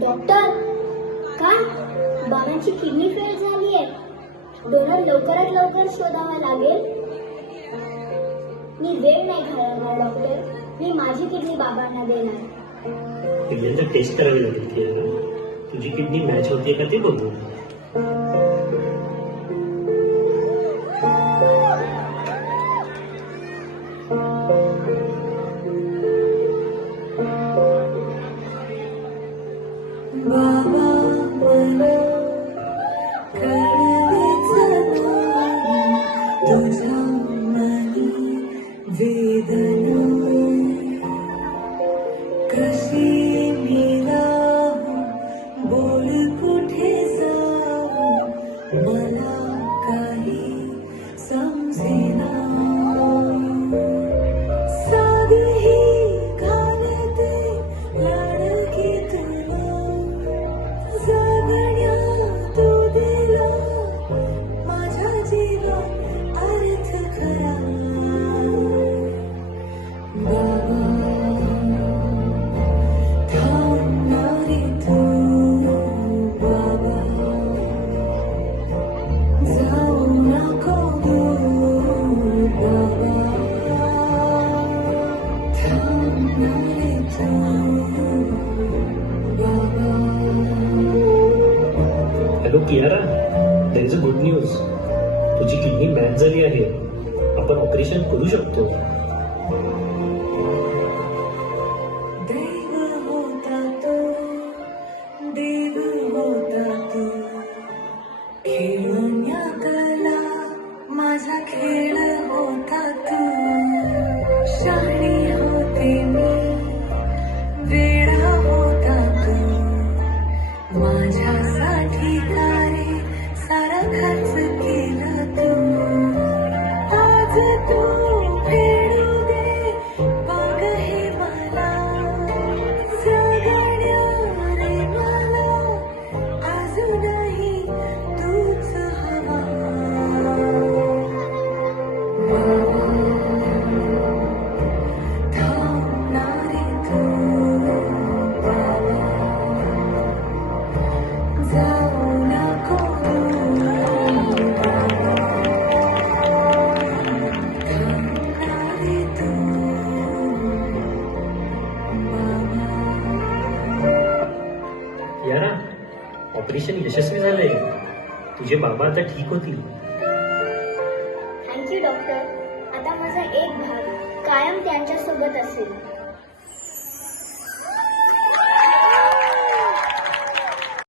Doctor, काय बाबांची kidney fail झाली आहे. डोनर लवकरात लवकर शोधावा लागेल. मी वेळ नाही घालवणार डॉक्टर. मी माझी किडनी बाबांना देणार. पहिल्यांदा टेस्ट करावी लागेल की तुझी किडनी मॅच होतीये का ते बघू. बाबा मला कळलेच नाही तुझ्या मनी वेदना कशी मिळावू बोल कुठे जाऊ मला काही समजेना. साधही घालते लाडकी तुला जगण्या तू दिला माझ्या जीवात अर्थ खरा. बाबा थांबणारी तू बाबा जाऊ नको दूर बाबा थांबणारी तू बाबा. Hello Kiara, there is a good news. तुझी किडनी मॅच झाली आहे. आपण ऑपरेशन करू शकतो. देव होता तो देव होता तो खेळण्यातला माझा खेळ होता तू. शाणी होते मी वेडा होता तू माझ्यासाठी कारे सारा खर्च केला तू. आज तू फेडू दे माग हे मला जगण्या रे मला अजूनही तूच हवा. बाबा थांबणारी तू बाबा जाऊ नको दूर बाबा थांबणारी तू बाबा. कियारा, ऑपरेशन यशस्वी झालंय. तुझे बाबा आता ठीक होतील. Thank you doctor. आता माझा एक भाग कायम त्यांच्यासोबत असेल.